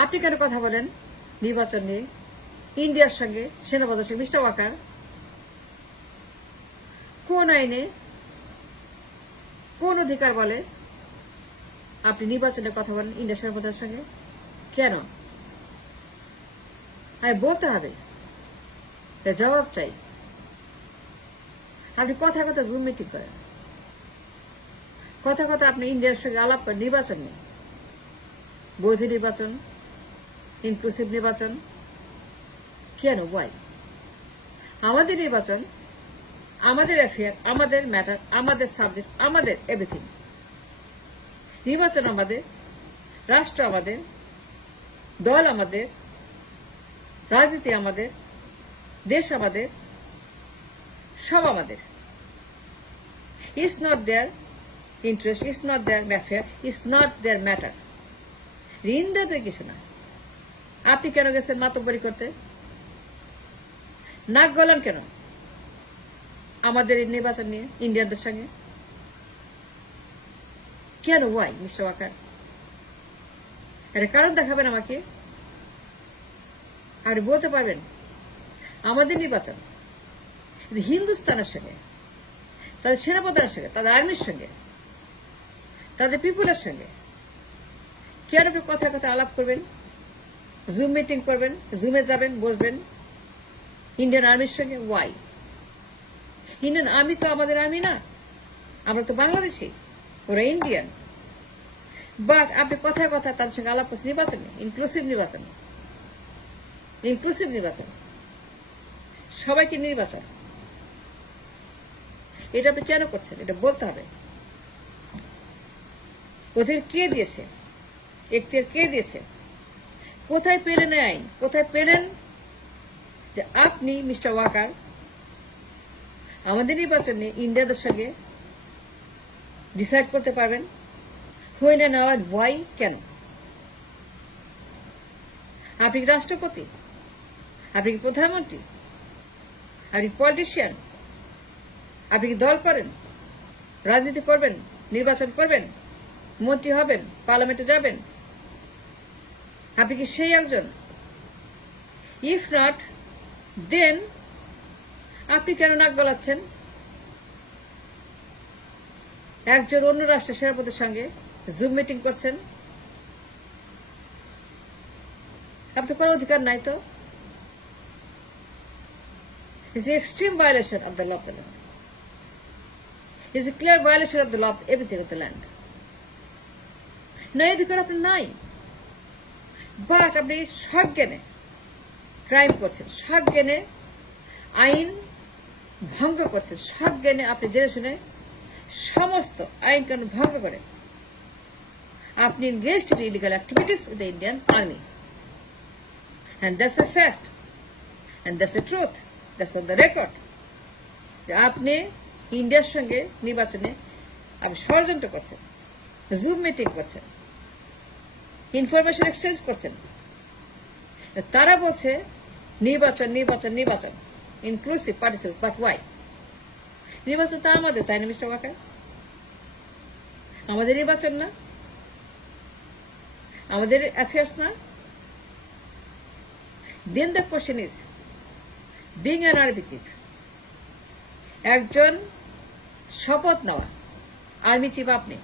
আপনি কেন কথা বলেন নির্বাচন নিয়ে ইন্ডিয়ার সঙ্গে সেনাপ্রধানের সঙ্গে? মিস্টার ওয়াকার, কোন আইনে কোন অধিকার বলে আপনি নির্বাচনের কথা বলেন ইন্ডিয়ার সেনাপ্রধানের সঙ্গে? কেন? আমি বলতে হবে, জবাব চাই। আপনি কথা কথা জুম মিটিং করেন, কথা কথা আপনি ইন্ডিয়ার সঙ্গে আলাপ করেন নির্বাচন নেই, বৈধ নির্বাচন, ইনক্লুসিভ নির্বাচন। কেন? ওয়াই? আমাদের নির্বাচন, আমাদের অ্যাফেয়ার, আমাদের ম্যাটার, আমাদের সাবজেক্ট, আমাদের এভরিথিং। নির্বাচন আমাদের, রাষ্ট্র আমাদের, দল আমাদের, রাজনীতি আমাদের, দেশ আমাদের, সব আমাদের। It's not their interest, it's not their affair, it's not their matter. ঋণ দেবে কিছু না। আপনি কেন গেছেন মাতব্বরি করতে? নাক গলান কেন আমাদের এই নির্বাচন নিয়ে ইন্ডিয়ানদের সঙ্গে? কেন? Why mister Walker? এর কারণ দেখাবেন আমাকে। আপনি বলতে পারবেন আমাদের নির্বাচন হিন্দুস্তানের সঙ্গে, তাদের সেনাপ্রধানের সঙ্গে, তাদের আর্মির সঙ্গে, তাদের পিপুলের সঙ্গে কেন আপনি কথা কথা আলাপ করবেন, জুম মিটিং করবেন, জুমে যাবেন, বসবেন ইন্ডিয়ান আর্মির সঙ্গে? ওয়াই? ইন্ডিয়ান আর্মি তো আমাদের আর্মি না, আমরা তো বাংলাদেশি, ওরা ইন্ডিয়ান। বাট আপনি কথা কথা তাদের সঙ্গে আলাপ করছেন নির্বাচন, ইনক্লুসিভ নির্বাচন, ইনক্লুসিভ নির্বাচন, সবাইকে নির্বাচন। এটা আপনি কেন করছেন? এটা বলতে হবে। ওদের কে দিয়েছে? এখতিয়ার কে দিয়েছে? কোথায় পেলেন আইন? কোথায় পেলেন যে আপনি মিস্টার ওয়াকার আমাদের নির্বাচনে ইন্ডিয়াদের সঙ্গে ডিসাইড করতে পারবেন? When and why? কেন? আপনি কি রাষ্ট্রপতি? আপনি কি প্রধানমন্ত্রী? আপনি পলিটিশিয়ান? আপনি কি দল করেন, রাজনীতি করবেন, নির্বাচন করবেন, মন্ত্রী হবেন, পার্লামেন্টে যাবেন? আপনি কি সেই একজন? ইফ নট, দেন আপনি কেন নাক গলাচ্ছেন একজন অন্য রাষ্ট্রের সেনাপতির সঙ্গে জুম মিটিং করছেন? আপনার কোনো অধিকার নাই তো। It's an extreme violation of the law of the land. It's a clear violation of the law of everything of the land. না, অধিকার আপনি নাই। বাট আপনি সজ্ঞানে ক্রাইম করছেন, সজ্ঞানে আইন ভঙ্গ করছেন, সজ্ঞানে আপনি জেনে শুনে সমস্ত আইন কানুন ভঙ্গ করেন। আপনি engaged in illegal activities with the Indian Army. And that's a fact. And that's the truth. That's on the record. যে আপনি ইন্ডিয়ার সঙ্গে নির্বাচনে আপনি ষড়যন্ত্র করছেন, জুম মিটিং করছেন, ইনফরমেশন এক্সচেঞ্জ করছেন। তারা বলছে নির্বাচন নির্বাচন নির্বাচন, ইনক্লুসিভ পার্টিসিপেট। But why? নির্বাচন তো আমাদের, তাই না মিস্টার ওয়াকার? আমাদের নির্বাচন না? আমাদের অ্যাফেয়ার্স না? Then the question is, being an army chief, একজন শপথ নেওয়া আর্মি চিফ আপনি,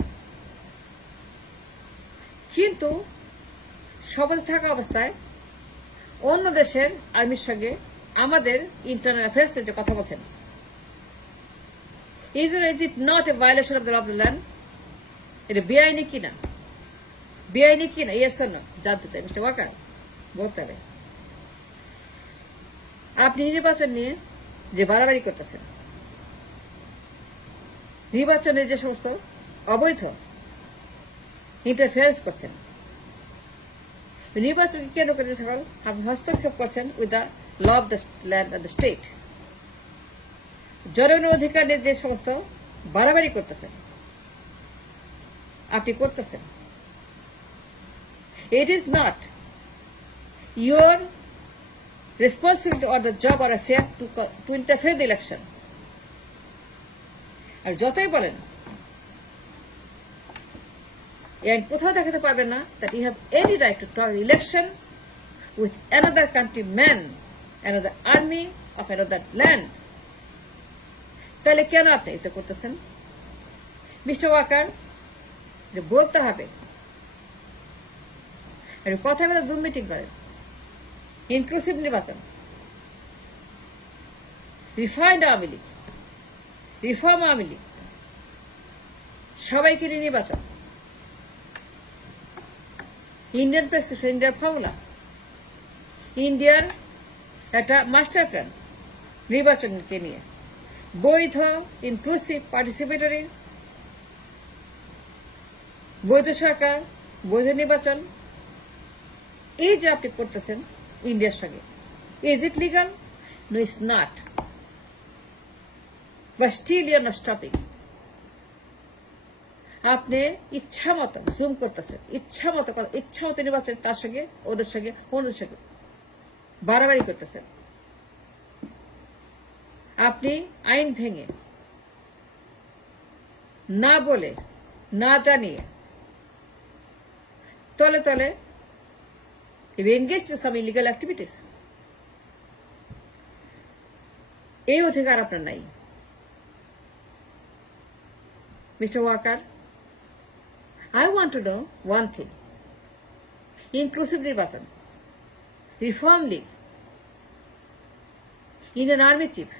কিন্তু শপথ থাকা অবস্থায় অন্য দেশের আর্মির সঙ্গে আমাদের ইন্টারনাল অ্যাফেয়ার্স নিয়ে কথা বলছেন। Is it not a violation of the law of the land? এটা বেআইনি কিনা? বেআইনি কিনা? ইয়েস অর নো জানতে চাই মিস্টার ওয়াকার, বলতে হবে। আপনি নির্বাচন নিয়ে যে বাড়াবাড়ি করতেছেন, নির্বাচনে যে সমস্ত অবৈধ ইন্টারফেয়ারেন্স করছেন, নির্বাচন কেন করে সকল আপনি হস্তক্ষেপ করছেন with the law of the land of the state. জনগণের অধিকার নিয়ে যে সমস্ত বাড়াবাড়ি করতেছেন আপনি করতেছেন, it is not your responsibility or the job or affair to interfere the election. আর যতই বলেন And কোথাও দেখাতে পারবেন না that you have any right to talk election with another countryman, another army of another land. তাহলে কেন আপনি এটা করতেছেন মিস্টার ওয়াকার? বলতে হবে, কথা বলে জুম মিটিং করেন, ইনক্লুসিভ নির্বাচন, রিফাইন্ড আওয়ামী লীগ, রিফর্ম আওয়ামী লীগ, সবাইকে নিয়ে নির্বাচন, ইন্ডিয়ান প্রেসক্রিপশন, ইন্ডিয়ার ফর্মুলা, ইন্ডিয়ার একটা মাস্টার প্ল্যান নির্বাচনকে নিয়ে, বৈধ, ইনক্লুসিভ, পার্টিসিপেটরি, বৈধ সরকার, বৈধ নির্বাচন, এই যে আপনি করতেছেন ইন্ডিয়ার সঙ্গে, is it legal? No, it's not, but still you are not stopping. আপনি ইচ্ছা মতো জুম করতেছেন, ইচ্ছা মতো নির্বাচন, তার সঙ্গে, ওদের সঙ্গে, অন্যদের সঙ্গে বাড়াবাড়ি করতেছেন। আপনি আইন ভেঙে, না বলে, না জানিয়ে, তলে তলে engaged in some illegal activities. এই অধিকার আপনার নাই mister Walker. I want to know one thing. Inclusive নির্বাচন, reform league, Indian army chief,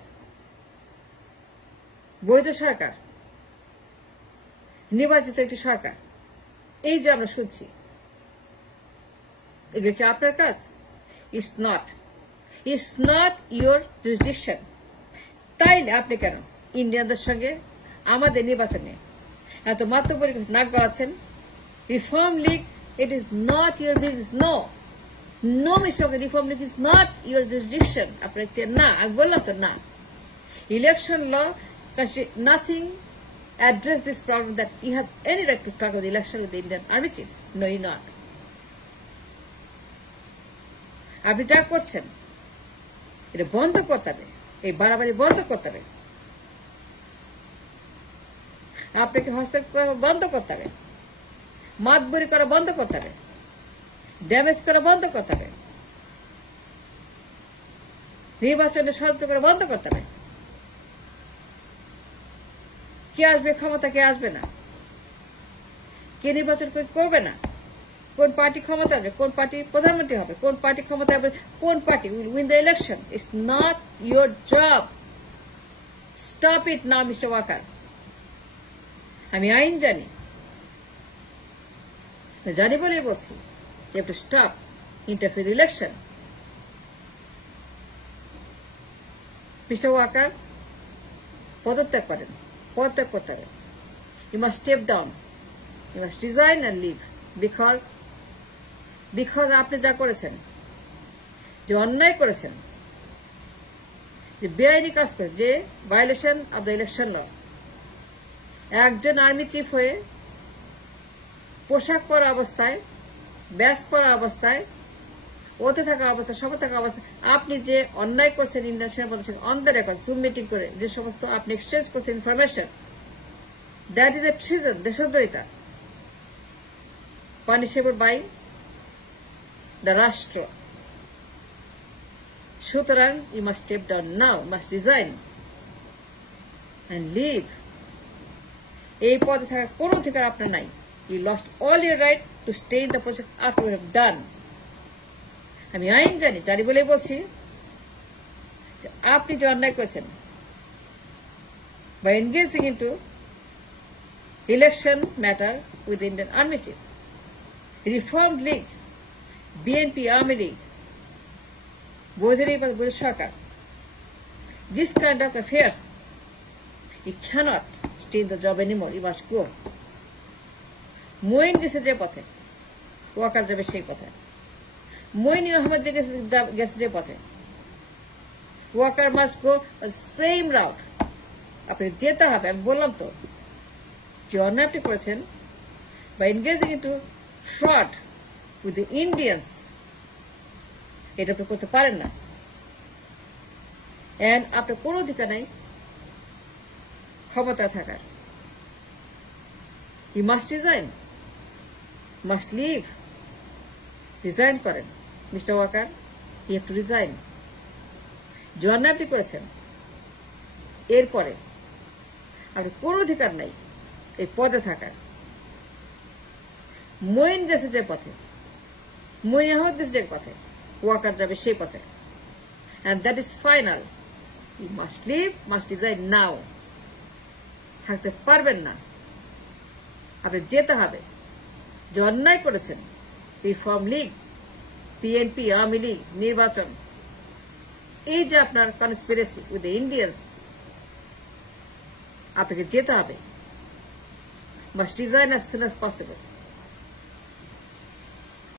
বৈধ সরকার, নির্বাচিত একটি সরকার, এই যে আমরা শুনছি, এগুলো কি আপনার কাজ? It's not your jurisdiction. তাইলে আপনি কেন ইন্ডিয়ানদের সঙ্গে আমাদের নির্বাচনে এত মাত্রপরি নাক গলাচ্ছেন? Reform league, it is not your business. No mister, reform league is not your jurisdiction. আপনার না, আমি বললাম তো না। Election law, nothing address this problem that you have any right to talk about the election with the Indian Army Chief. No, you not. আপনি যা করছেন এটা বন্ধ করতে হবে, এই বাড়াবাড়ি বন্ধ করতে হবে, আপনাকে হস্তক্ষেপ বন্ধ করতে হবে, মাতবরি করা বন্ধ করতে হবে, ড্যামেজ করা বন্ধ করতে হবে, নির্বাচনে ষড়যন্ত্র করা বন্ধ করতে হবে। কে আসবে ক্ষমতা, কে আসবে না, কে নির্বাচন করবে না, কোন পার্টি ক্ষমতা হবে, কোন পার্টি প্রধানমন্ত্রী হবে, কোন পার্টি ক্ষমতা হবে, কোন party will win the election, it's not your job. Stop it now mister Walker. আমি আইন জানি বলেই বলছি, you have to stop interfere with election. Mister Walker, পদত্যাগ করেন, পদত্যাগ করতে হবে। You must step down, you must resign and leave, because আপনি যা করেছেন, যে অন্যায় করেছেন, যে বেআইনি কাজ করেছেন, যে ভায়োলেশন অব দ্য ইলেকশন ল, একজন আর্মি চিফ হয়ে পোশাক পরা অবস্থায়, ব্যাস পরা অবস্থায়, ওতে থাকা অবস্থায়, সবে থাকা অবস্থায় আপনি যে অন্যায় করছেন ইন্ডিয়ান সেনাবাহিনীর সঙ্গে on the record Zoom meeting করে যে সমস্ত আপনি এক্সচেঞ্জ করছেন information, that is a treason, দেশদ্রোহিতা, পানিশেবল বাই the রাষ্ট্র। সুতরাং you must step down now, must resign and leave. এই পদে থাকার কোন অধিকার আপনার নাই। You lost all your right to stay in the position after you have done. আমি আইন জানি বলে বলছি, আপনি যে অন্যায় করেছেন by engaging into election matter with the Indian Army Chief, Reformed League, BNP, Army League, বৈধ সরকার, this kind of affairs, you cannot stay in the job anymore, you must go. Moin গেছে যে পথে, ওয়াকার যাবে সেই পথে। মঈন আহমেদ যে গেছে যে পথে, Walker must go same route. আপনি যেতে হবে। আমি বললাম তো, যে অন্যায় আপনি করেছেন বা engaging into fraud with the Indians, এটা আপনি করতে পারেন না। এন্ড আপনার কোন অধিকার নাই ক্ষমতা থাকার। You must resign must leave, resign করেন mister Waker, you have to resign. যে অন্যায় আপনি করেছেন, এরপরে আপনি কোন অধিকার নাই এই পদে থাকার। মঈন গেছে যে পথে, মঈন আহমদ গেছে যে পথে, ওয়াকার যাবে সেই পথে। And that is final. You must leave, must resign now. থাকতে পারবেন না, আপনি যেতে হবে। যে অন্যায় করেছেন, রিফর্ম লীগ, পিএনপি, আওয়ামী লীগ, নির্বাচন, এই যে আপনার কনস্পিরেসি উইথ দ্য ইন্ডিয়ান্স, আপনাকে যেতে হবে। Must resign as soon as possible.